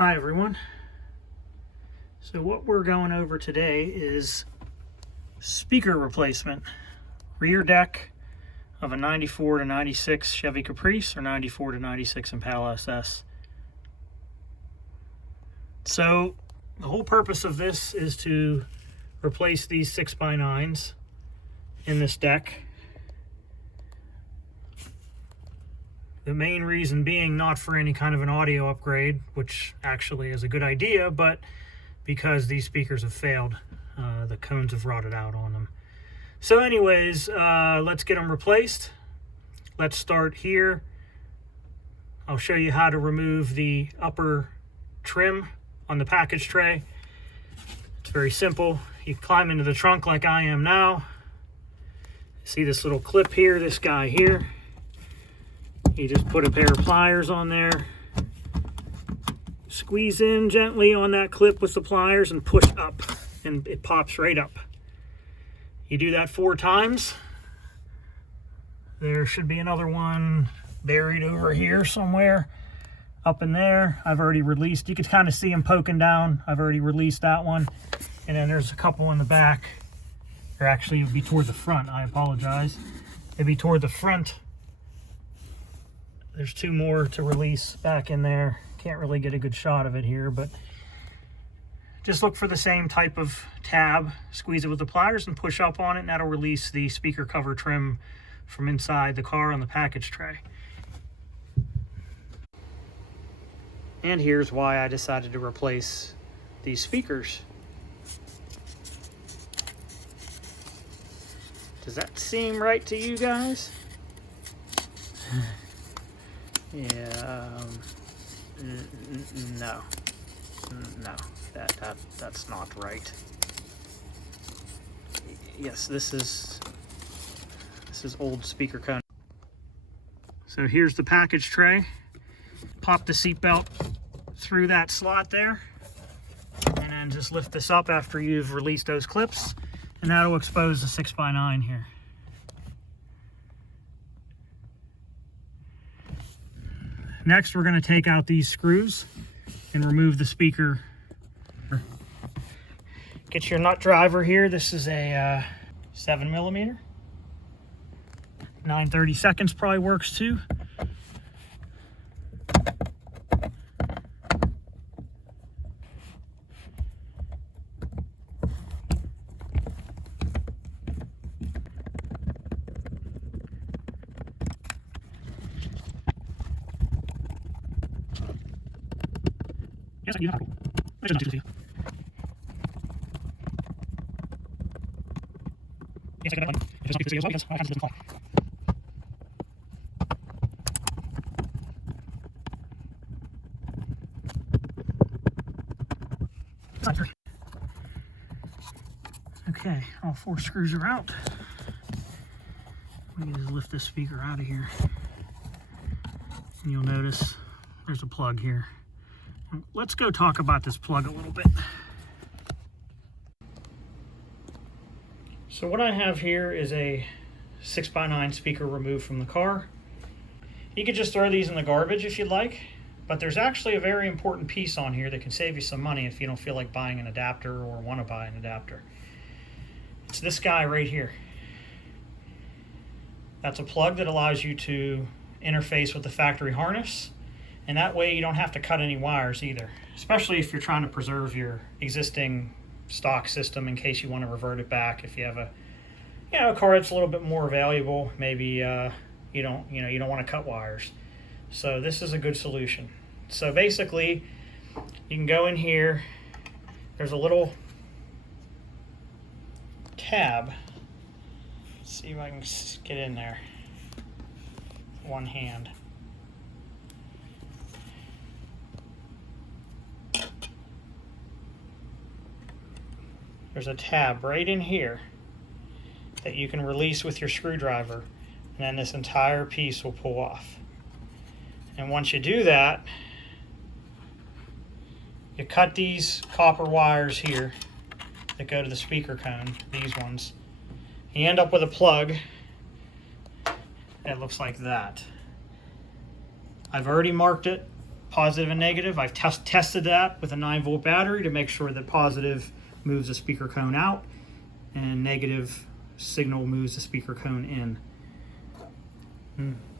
Hi everyone. So what we're going over today is speaker replacement. Rear deck of a 94 to 96 Chevy Caprice or 94 to 96 Impala SS. So the whole purpose of this is to replace these 6x9s in this deck. The main reason being not for any kind of an audio upgrade, which actually is a good idea, but because these speakers have failed. The cones have rotted out on them. So anyways, let's get them replaced. Let's start here. I'll show you how to remove the upper trim on the package tray. It's very simple. You climb into the trunk like I am now. See this little clip here, this guy here. You just put a pair of pliers on there, squeeze in gently on that clip with the pliers and push up, and it pops right up. You do that 4 times. There should be another one buried over here somewhere, up in there. I've already released, you can kind of see them poking down. I've already released that one. And then there's a couple in the back, or actually it would be toward the front, I apologize. It'd be toward the front. There's 2 more to release back in there. Can't really get a good shot of it here, but just look for the same type of tab. Squeeze it with the pliers and push up on it, and that'll release the speaker cover trim from inside the car on the package tray. And here's why I decided to replace these speakers. Does that seem right to you guys? Yeah, no, that's not right. Yes, this is old speaker cone. So here's the package tray. Pop the seatbelt through that slot there, and then just lift this up after you've released those clips, and that'll expose the 6x9 here. Next, we're going to take out these screws and remove the speaker. Get your nut driver here. This is a 7mm. 9/32 probably works too. Yes, I do have I should not do this. Yes, I got that one. If it's not because I can't do this fly. Okay, all 4 screws are out. We can just lift this speaker out of here. And you'll notice there's a plug here. Let's go talk about this plug a little bit. So what I have here is a 6x9 speaker removed from the car. You could just throw these in the garbage if you'd like, but there's actually a very important piece on here that can save you some money if you don't feel like buying an adapter or want to buy an adapter. It's this guy right here. That's a plug that allows you to interface with the factory harness. And that way you don't have to cut any wires either, especially if you're trying to preserve your existing stock system in case you want to revert it back. If you have a car that's a little bit more valuable, maybe you don't want to cut wires. So this is a good solution. So basically, you can go in here. There's a little tab. Let's see if I can get in there. One hand. There's a tab right in here that you can release with your screwdriver, and then this entire piece will pull off. And once you do that, you cut these copper wires here that go to the speaker cone, these ones. You end up with a plug that looks like that. I've already marked it positive and negative. I've tested that with a 9-volt battery to make sure that positive moves the speaker cone out and negative signal moves the speaker cone in.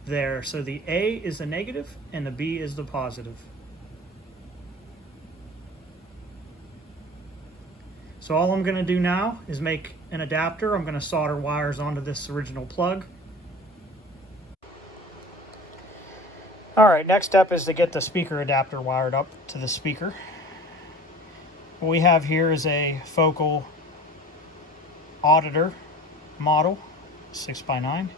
There, so the A is the negative and the B is the positive. So all I'm going to do now is make an adapter. I'm going to solder wires onto this original plug. Alright, next step is to get the speaker adapter wired up to the speaker. What we have here is a focal Auditor model, 6x9.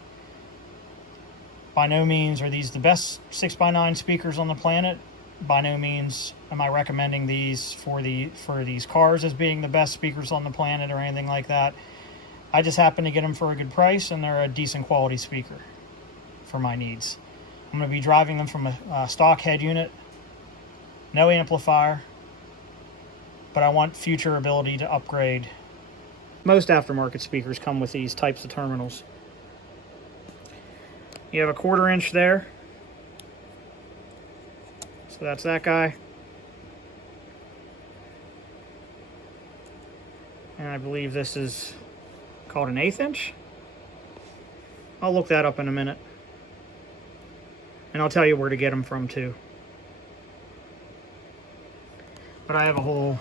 By no means are these the best 6x9 speakers on the planet. By no means am I recommending these for these cars as being the best speakers on the planet or anything like that. I just happen to get them for a good price, and they're a decent quality speaker for my needs. I'm going to be driving them from a stock head unit, no amplifier, but I want future ability to upgrade. Most aftermarket speakers come with these types of terminals. You have a 1/4 inch there. So that's that guy. And I believe this is called an 1/8 inch. I'll look that up in a minute. And I'll tell you where to get them from too. But I have a whole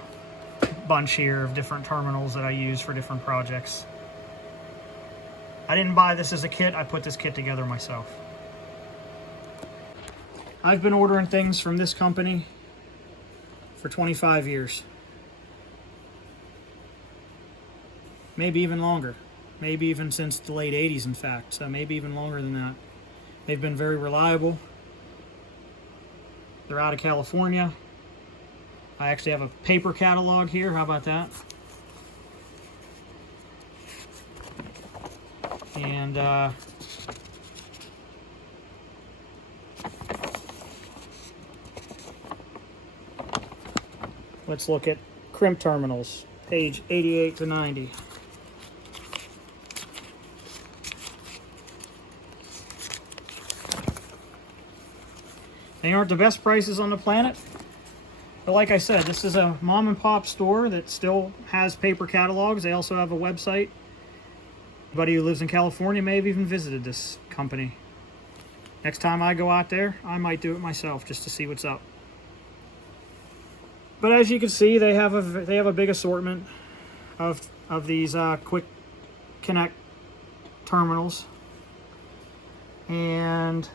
bunch here of different terminals that I use for different projects. I didn't buy this as a kit, I put this kit together myself. I've been ordering things from this company for 25 years. Maybe even longer. Maybe even since the late 80s, in fact. So maybe even longer than that. They've been very reliable. They're out of California. I actually have a paper catalog here. How about that? And let's look at crimp terminals, page 88 to 90. They aren't the best prices on the planet, but like I said, this is a mom and pop store that still has paper catalogs. They also have a website. Anybody who lives in California may have even visited this company. Next time I go out there, I might do it myself just to see what's up. But as you can see, they have a big assortment of these quick connect terminals, and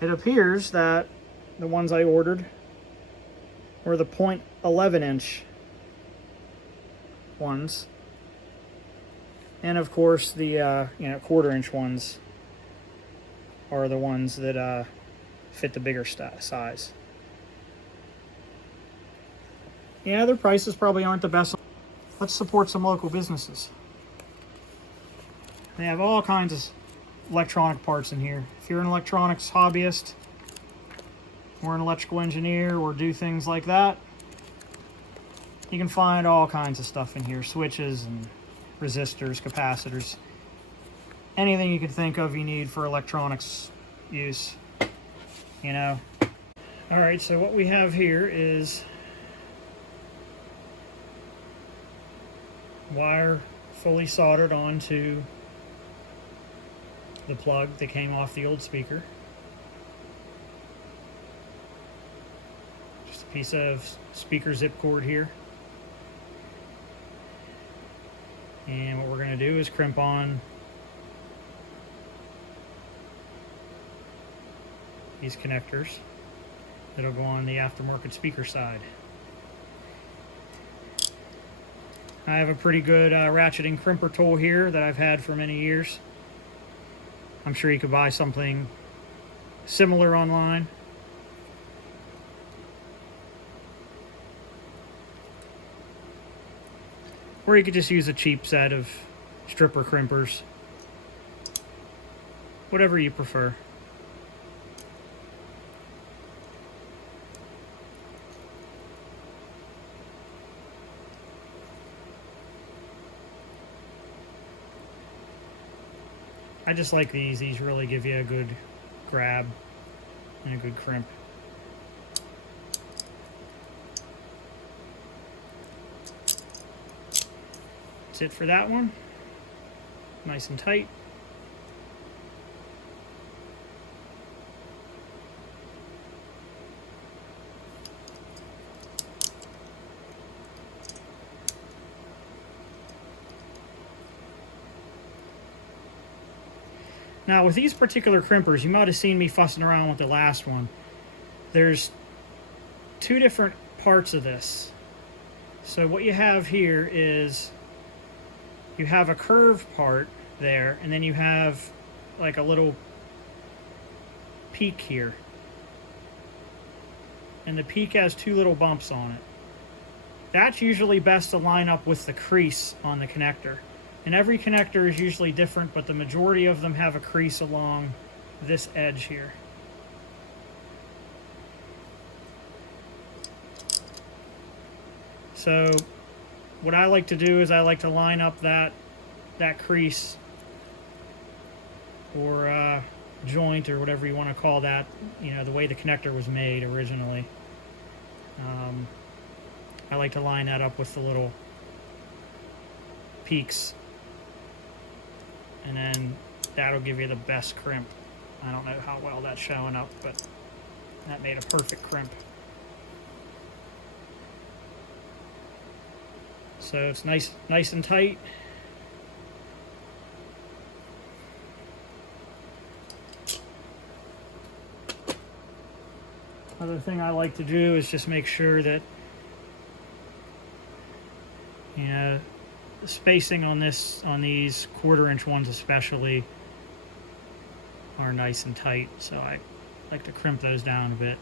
it appears that the ones I ordered were the 0.11 inch ones, and of course the 1/4 inch ones are the ones that fit the bigger size. Yeah, their prices probably aren't the best. Let's support some local businesses. They have all kinds of electronic parts in here. If you're an electronics hobbyist or an electrical engineer or do things like that, you can find all kinds of stuff in here. Switches and resistors, capacitors, anything you could think of you need for electronics use, you know. All right, so what we have here is wire fully soldered onto the plug that came off the old speaker. Just a piece of speaker zip cord here. And what we're going to do is crimp on these connectors that'll go on the aftermarket speaker side. I have a pretty good ratcheting crimper tool here that I've had for many years. I'm sure you could buy something similar online. Or you could just use a cheap set of stripper crimpers. Whatever you prefer. I just like these. These really give you a good grab and a good crimp. That's it for that one. Nice and tight. Now with these particular crimpers, you might have seen me fussing around with the last one. There's two different parts of this. So what you have here is you have a curved part there, and then you have like a little peak here. And the peak has two little bumps on it. That's usually best to line up with the crease on the connector. And every connector is usually different, but the majority of them have a crease along this edge here. So what I like to do is I like to line up that crease or joint or whatever you want to call that, you know, the way the connector was made originally. I like to line that up with the little peaks, and then that'll give you the best crimp. I don't know how well that's showing up, but that made a perfect crimp. So it's nice and tight. Other thing I like to do is just make sure that, you know, the spacing on these 1/4-inch ones especially are nice and tight. So I like to crimp those down a bit.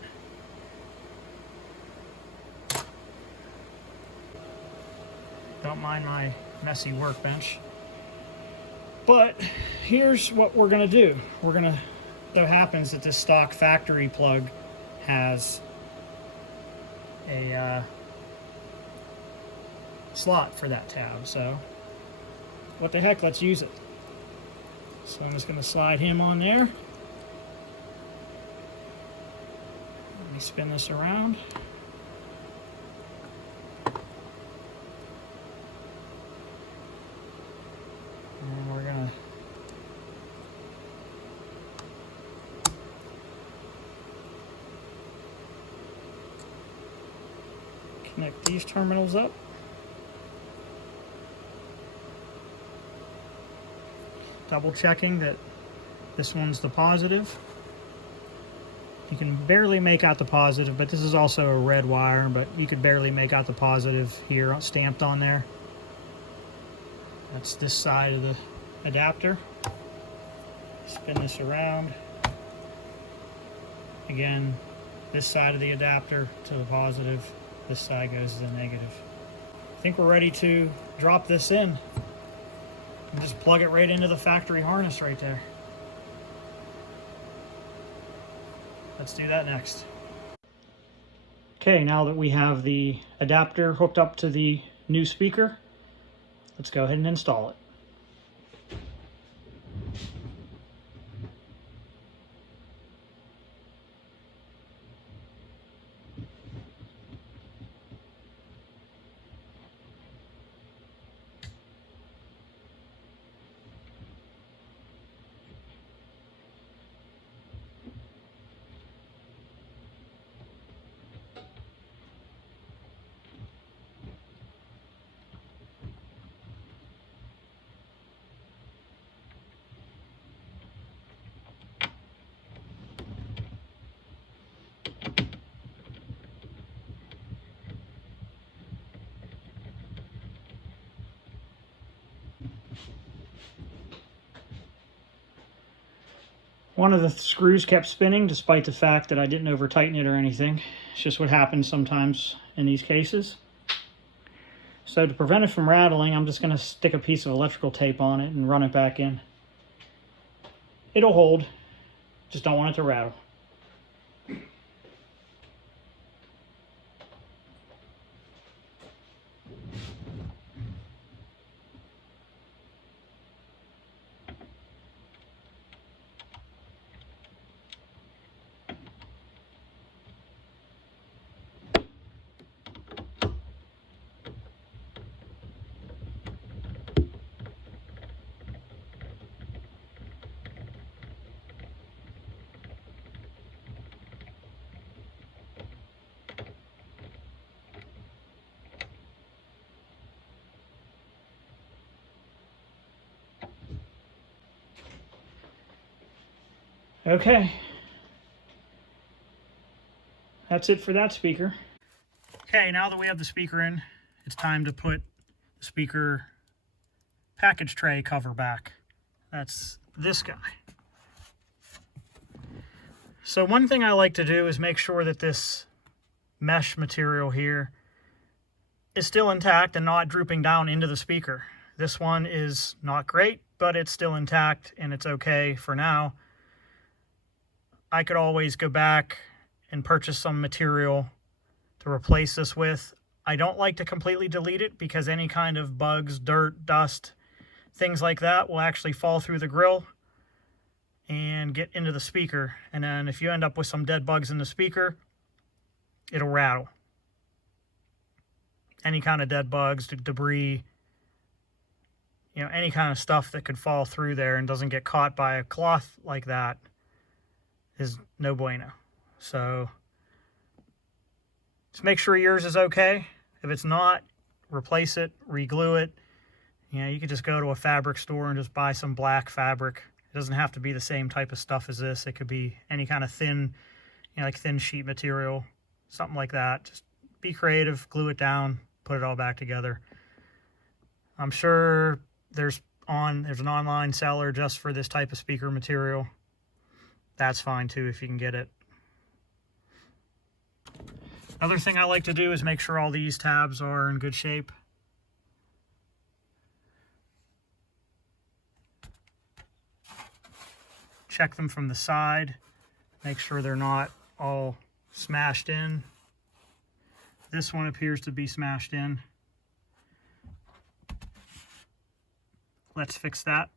Don't mind my messy workbench. But here's what we're gonna do. So happens that this stock factory plug has a slot for that tab. So what the heck, let's use it. So I'm just gonna slide him on there. Let me spin this around. And we're gonna connect these terminals up. Double checking that this one's the positive. You can barely make out the positive, but this is also a red wire, but you could barely make out the positive here stamped on there. That's this side of the adapter. Spin this around. Again, this side of the adapter to the positive, this side goes to the negative. I think we're ready to drop this in. And just plug it right into the factory harness right there. Let's do that next. Okay, now that we have the adapter hooked up to the new speaker, let's go ahead and install it. One of the screws kept spinning despite the fact that I didn't over tighten it or anything. It's just what happens sometimes in these cases. So to prevent it from rattling, I'm just going to stick a piece of electrical tape on it and run it back in. It'll hold, just don't want it to rattle. Okay. That's it for that speaker. Okay, now that we have the speaker in, it's time to put the speaker package tray cover back. That's this guy. So one thing I like to do is make sure that this mesh material here is still intact and not drooping down into the speaker. This one is not great, but it's still intact and it's okay for now. I could always go back and purchase some material to replace this with. I don't like to completely delete it because any kind of bugs, dirt, dust, things like that will actually fall through the grill and get into the speaker. And then if you end up with some dead bugs in the speaker, it'll rattle. Any kind of dead bugs, debris, you know, any kind of stuff that could fall through there and doesn't get caught by a cloth like that is no bueno. So just make sure yours is okay. If it's not, replace it, re-glue it. You know, you could just go to a fabric store and just buy some black fabric. It doesn't have to be the same type of stuff as this. It could be any kind of thin, you know, like thin sheet material, something like that. Just be creative, glue it down, put it all back together. I'm sure there's an online seller just for this type of speaker material. That's fine too if you can get it. Another thing I like to do is make sure all these tabs are in good shape. Check them from the side. Make sure they're not all smashed in. This one appears to be smashed in. Let's fix that.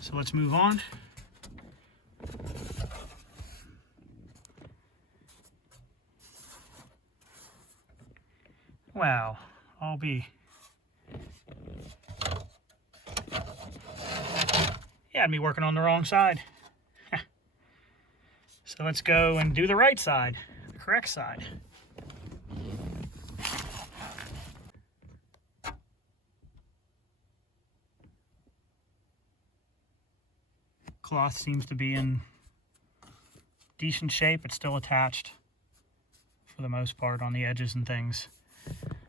So let's move on. Wow, I'll be... Yeah, I'd be working on the wrong side. So let's go and do the right side, the correct side. Cloth seems to be in decent shape. It's still attached for the most part on the edges and things.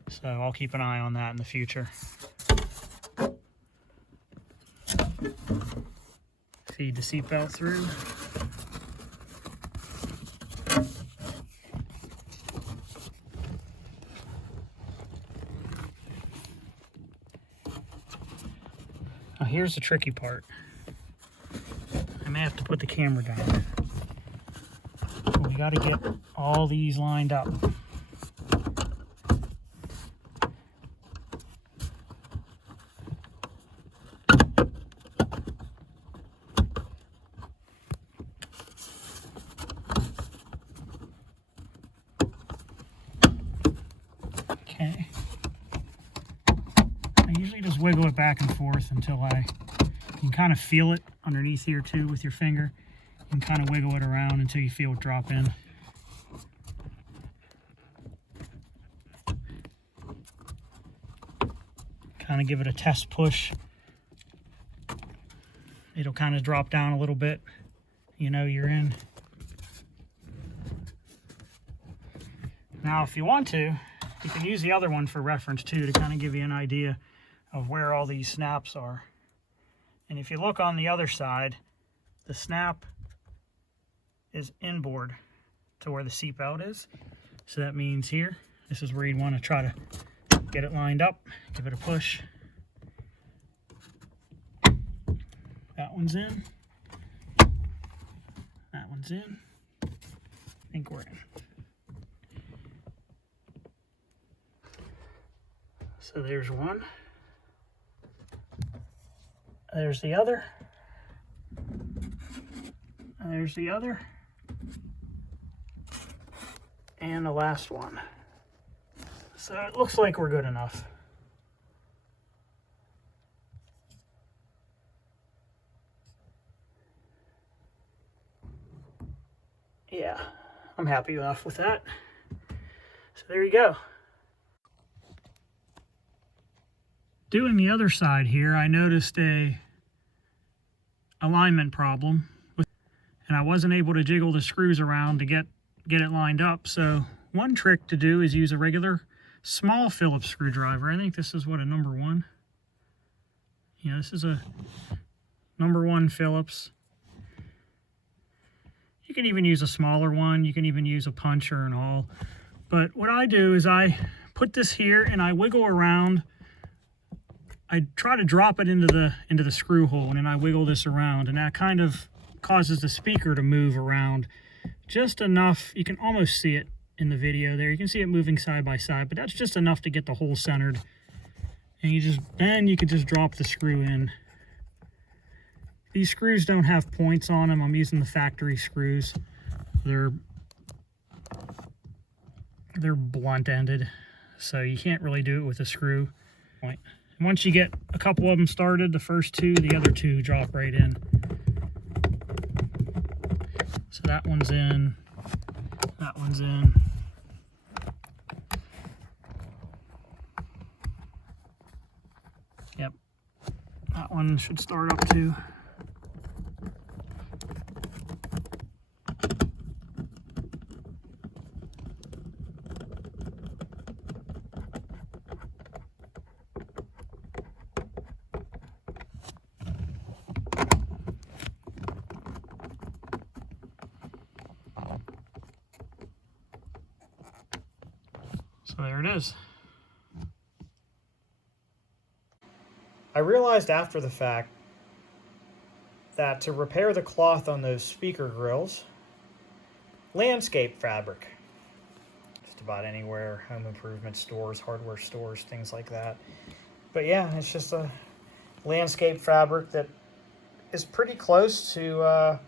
So I'll keep an eye on that in the future. Feed the seatbelt through. Now here's the tricky part. I may have to put the camera down. We got to get all these lined up. Okay. I usually just wiggle it back and forth until you can kind of feel it underneath here too with your finger. You can kind of wiggle it around until you feel it drop in. Kind of give it a test push. It'll kind of drop down a little bit. You know you're in. Now if you want to, you can use the other one for reference too to kind of give you an idea of where all these snaps are. And if you look on the other side, the snap is inboard to where the seatbelt is. So that means here, this is where you'd want to try to get it lined up, give it a push. That one's in. That one's in. I think we're in. So there's one. There's the other. There's the other. And the last one. So it looks like we're good enough. Yeah, I'm happy enough with that. So there you go. Doing the other side here, I noticed a alignment problem, and I wasn't able to jiggle the screws around to get it lined up. So one trick to do is use a regular small Phillips screwdriver. I think this is what, a number 1? Yeah, this is a number 1 Phillips. You can even use a smaller one. You can even use a punch or an awl. But what I do is I put this here and I wiggle around. I try to drop it into the screw hole, and then I wiggle this around, and that kind of causes the speaker to move around just enough. You can almost see it in the video there. You can see it moving side by side, but that's just enough to get the hole centered. And then you can just drop the screw in. These screws don't have points on them. I'm using the factory screws. They're blunt ended, so you can't really do it with a screw point. Once you get a couple of them started, the first 2, the other 2 drop right in. So that one's in, that one's in. Yep, that one should start up too. So there it is. I realized after the fact that to repair the cloth on those speaker grills, landscape fabric, just about anywhere, home improvement stores, hardware stores, things like that. But yeah, it's just a landscape fabric that is pretty close to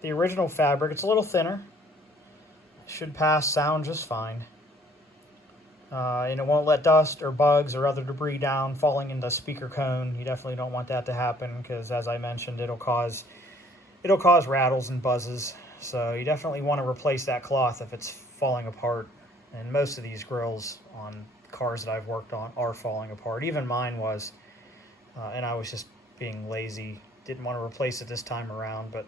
the original fabric. It's a little thinner. Should pass sound just fine. And it won't let dust or bugs or other debris down falling in the speaker cone. You definitely don't want that to happen because, as I mentioned, it'll cause rattles and buzzes. So you definitely want to replace that cloth if it's falling apart. And most of these grills on cars that I've worked on are falling apart. Even mine was. And I was just being lazy. Didn't want to replace it this time around. But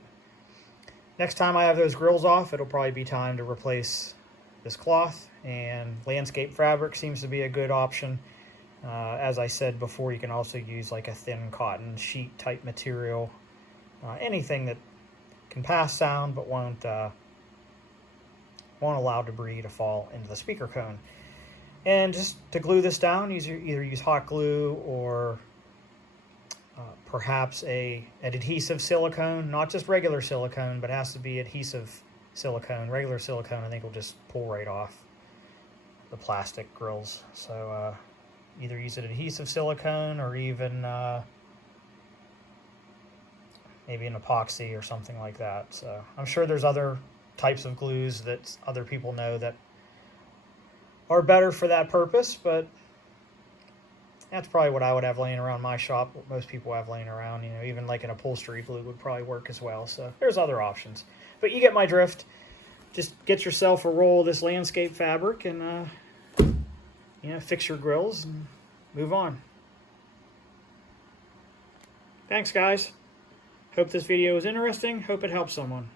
next time I have those grills off, it'll probably be time to replace this cloth, and landscape fabric seems to be a good option. As I said before, you can also use like a thin cotton sheet type material, anything that can pass sound but won't allow debris to fall into the speaker cone. And just to glue this down, either use hot glue or perhaps an adhesive silicone, not just regular silicone, but it has to be adhesive silicone. Regular silicone, I think, will just pull right off the plastic grills. So either use an adhesive silicone or even maybe an epoxy or something like that. So I'm sure there's other types of glues that other people know that are better for that purpose, but that's probably what I would have laying around my shop, what most people have laying around. You know, even like an upholstery glue would probably work as well. So there's other options. But you get my drift. Just get yourself a roll of this landscape fabric and fix your grills and move on. Thanks, guys. Hope this video was interesting. Hope it helps someone.